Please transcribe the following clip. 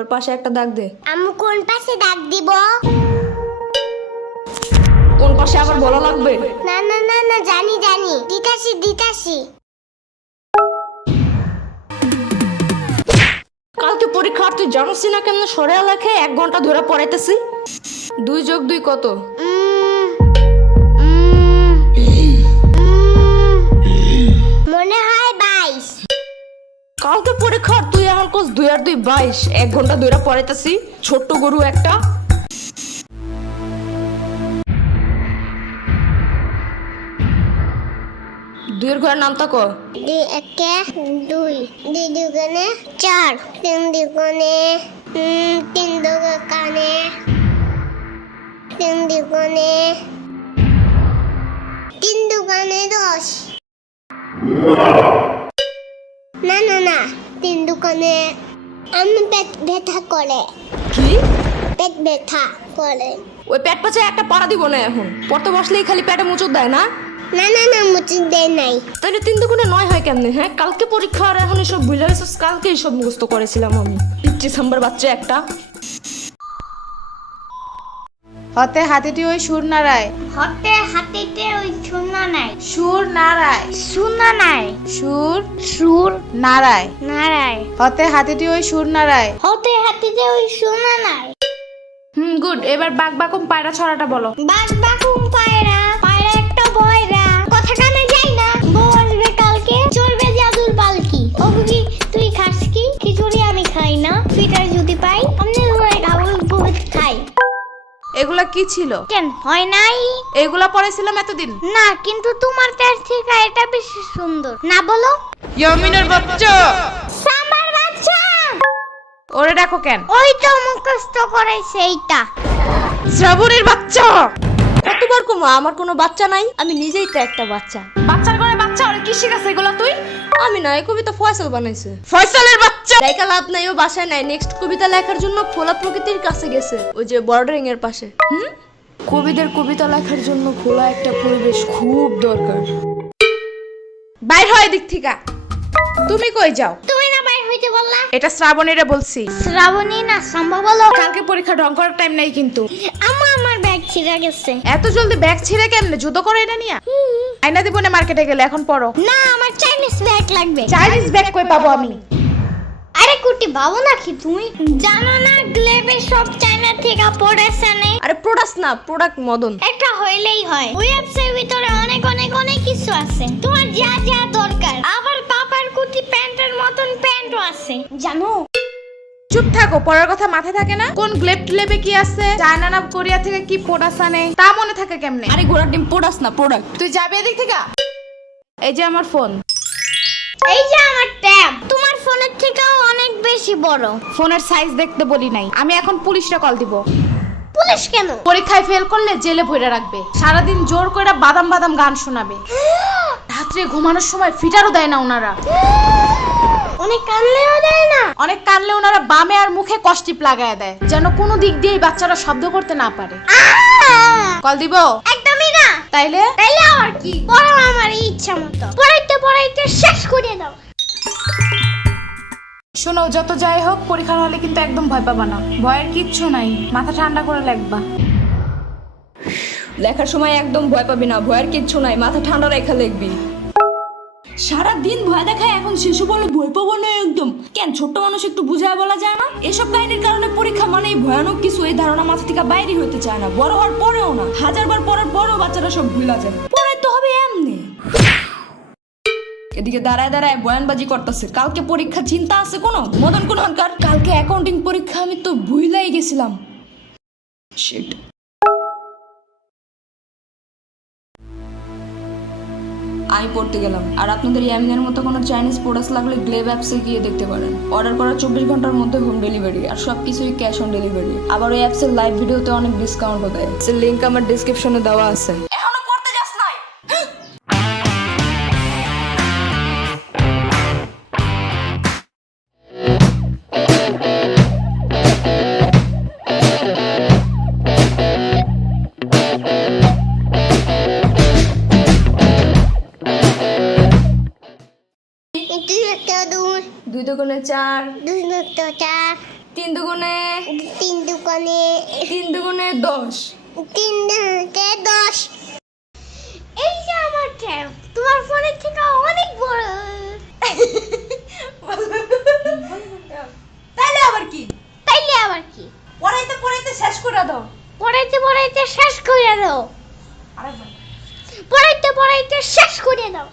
এবার পাশে একটা দাগ দে। আম্মু কোন পাশে দাগ দিব? কোন পাশে আবার বলা লাগবে? না না না না, জানি জানি, দিতাছি। কালকে পরীক্ষা, তুই জানিস না কেমন সরে লেখে 1 ঘন্টা ধরে পড়াইতেছি। 2 + 2 কত? মনে হয় 22। কালকে পরীক্ষা, তুই আমার কোস 2 আর 2 22। 1 ঘন্টা ধরে পড়াইতেছি, ছোট্ট গরু একটা। দুইয়ের ঘরের নামটা ক? 2 একে 2, 2 দুগুণে 4, 3 দুগুণে 3 দুগুণে 3 দুগুণে 10। না না না, 3 দুগুণে আমি পেট ব্যথা করে। কি? পেট ব্যথা করে। ওই পেট পাচে একটা পাড়া দিব না এখন। পড়তে বসলেই খালি পেটে মুচুর দেয় না? না না না, মুচি দেয় নাই। তাহলে 3 দুগুণে 9 হয় কেমনে? হ্যাঁ, কালকে পরীক্ষা আর এখন এসব ভুলে গেছিস? কালকে এসব মুখস্থ করেছিলাম আমি। পিচ্চি সাম্বার বাচ্চা একটা। হতে হাতিটি ওই সুর নাড়ায়। হতে হাতিতে ওই শূন্য নাই। সুর নাড়ায়। শূন্য নাই। সুর নাড়ায়। নারায়। হতে হাতিটি ওই সুর নাড়ায়। হতে হাতিতে ওই শূন্য নাই। গুড। এবার বাক বাকুম পায়রা ছড়াটা বলো। বাক বাকুম পায়রা, পায়রা একটা বয়রা, কথা কানে যাই না, বউ আসবে কালকে, চলবে জাদুর পালকি। ও বুঝি তুই খাস কি? খিচুড়ি আমি খাই না, ফিটার যদি পাই আমনে ধরে খাবো, বহুত খাই। এগুলা কি ছিল? কেন হয় নাই? এগুলা পড়েছিলাম এতদিন। না, কিন্তু তোমার তার থেকে এটা বেশি সুন্দর। না বলো? ইয়ামিনের বাচ্চা। সাম্বার বাচ্চা। ওরে দেখো কেন? ওই তো মুখস্থ করে সেইটা। শ্রাবণের বাচ্চা। কতবার কমা, আমার কোনো বাচ্চা নাই, আমি নিজেই তো একটা বাচ্চা। বাচ্চার ঘরে বাচ্চা, ওরে কি শিখাছে এগুলা তুই? আমি না, এই কবিতা ফয়সাল বানাইছে। ফয়সালের বাচ্চা। লেখা লাভ নাই, ও বাসায় নাই। নেক্সট কবিতা লেখার জন্য খোলা প্রকৃতির কাছে গেছে, ওই যে বর্ডারিং এর পাশে। কবিদের কবিতা লেখার জন্য খোলা একটা পরিবেশ খুব দরকার। বাইর হয় দিক থেকে। তুমি কই যাও? তুমি না বাইর হইতে বললা? এটা শ্রাবণীরে বলছি। শ্রাবণী না সম্ভব বলো। কালকে পরীক্ষা ঢং করার টাইম নাই কিন্তু। আমার ব্যাগ ছিঁড়ে গেছে। এত জলদি ব্যাগ ছিঁড়ে কেমনে? যুদ্ধ করে এটা নিয়া? আয়না দিব না মার্কেটে গেলে, এখন পড়ো। না, আমার চাইনিজ ব্যাগ লাগবে। চাইনিজ ব্যাগ কই পাবো আমি? আরে কুটি বাবু নাকি তুমি? জানো না গ্লেবে সব চায়না থেকে পড়েছে নে? আরে প্রোডাক্ট না, প্রোডাক্ট মদন। একটা হইলেই হয়। ওই অ্যাপসের ভিতরে অনেক অনেক অনেক কিছু আছে, তোমার যা যা দরকার। আবার পাপার কুটি প্যান্টের মতন প্যান্টও আছে, জানো? চুপ থাকো, পড়ার কথা মাথায় থাকে না? কোন গ্লেব টেলেবে কি আছে, চায়না না কোরিয়া থেকে কি প্রোডাক্ট আনে, তা মনে থাকে কেমনে? আরে ঘোড়ার ডিম প্রোডাক্ট না, প্রোডাক্ট। তুই যাবে এদিক থেকে। এই যে আমার ফোন। এই যে আমার ট্যাব, তোমার ফোনের থেকেও অনেক বেশি বড়। ফোনের সাইজ দেখতে বলি নাই। আমি এখন পুলিশে কল দিব। পুলিশ কেন? পরীক্ষায় ফেল করলে জেলে ভরে রাখবে, সারাদিন জোর করে বাদাম বাদাম গান শোনাবে, রাত্রে ঘুমানোর সময় ফিটারও দেয় না ওনারা। অনেক কানলেও দেয় না? অনেক কানলে ওনারা বামে আর মুখে কষ্টিপ লাগায় দেয়, যেন কোনো দিক দিয়ে বাচ্চারা শব্দ করতে না পারে। কল দিব? একদমই না। তাইলে আর কি, পড়ো আমার ইচ্ছা মতো। পড়াইতে শেষ করে দাও। শোনো, যত যাই হোক পরীক্ষার হলে কিন্তু একদম ভয় পাবা না। ভয়ের কিচ্ছু নাই, মাথা ঠান্ডা করে লিখবা। লেখার সময় একদম ভয় পাবি না, ভয়ের কিচ্ছু নাই, মাথা ঠান্ডা রেখা লিখবি। সারাদিন ভয় দেখায়, এখন শিশু বলে ভয় পাবো না একদম। কেন, ছোট্ট মানুষ একটু বুঝায় বলা যায় না? এসব কাহিনীর কারণে পরীক্ষা মানেই ভয়ানক কিছু, এই ধারণা মাথা থেকে বাইরে হইতে চায় না। বড় হওয়ার পরেও না, 1000 বার পড়ার পরেও বাচ্চারা সব ভুলা যায়। পড়াই তো হবে এমনি। এদিকে দাঁড়ায় দাঁড়ায় বয়ানবাজি করতেছে। কালকে পরীক্ষা, চিন্তা আছে কোনো? মদন কোন হনকার, কালকে অ্যাকাউন্টিং পরীক্ষা, আমি তো ভুলাই গেছিলাম। শিট। আমি পড়তে গেলাম। আর আপনাদের ইয়ামিনের মতো কোনো চাইনিজ প্রোডাক্টস লাগলে গ্লেব অ্যাপসে গিয়ে দেখতে পারেন। অর্ডার করার 24 ঘন্টার মধ্যে হোম ডেলিভারি, আর সবকিছুই ক্যাশ অন ডেলিভারি। আবার ওই অ্যাপসের লাইভ ভিডিওতে অনেক ডিসকাউন্টও দেয়। এর লিংক আমার ডেসক্রিপশনে দেওয়া আছে। এখনো পড়তে যাস নাই? দুই একটা দুই, 2 দুগুণে 4, 2 একটা 4, তিন দুগুণে 3 দুগুণে 10। 3 দুগুণে 10। এই যে আমার ট্যাব তোমার ফোনের থেকে অনেক বড়। তাইলে আবার কি? তাইলে আবার কি? পড়াইতে পড়াইতে শেষ করে দাও। পড়াইতে পড়াইতে শেষ করে দাও। আরেকবার। পড়াইতে পড়াইতে শেষ করে দাও।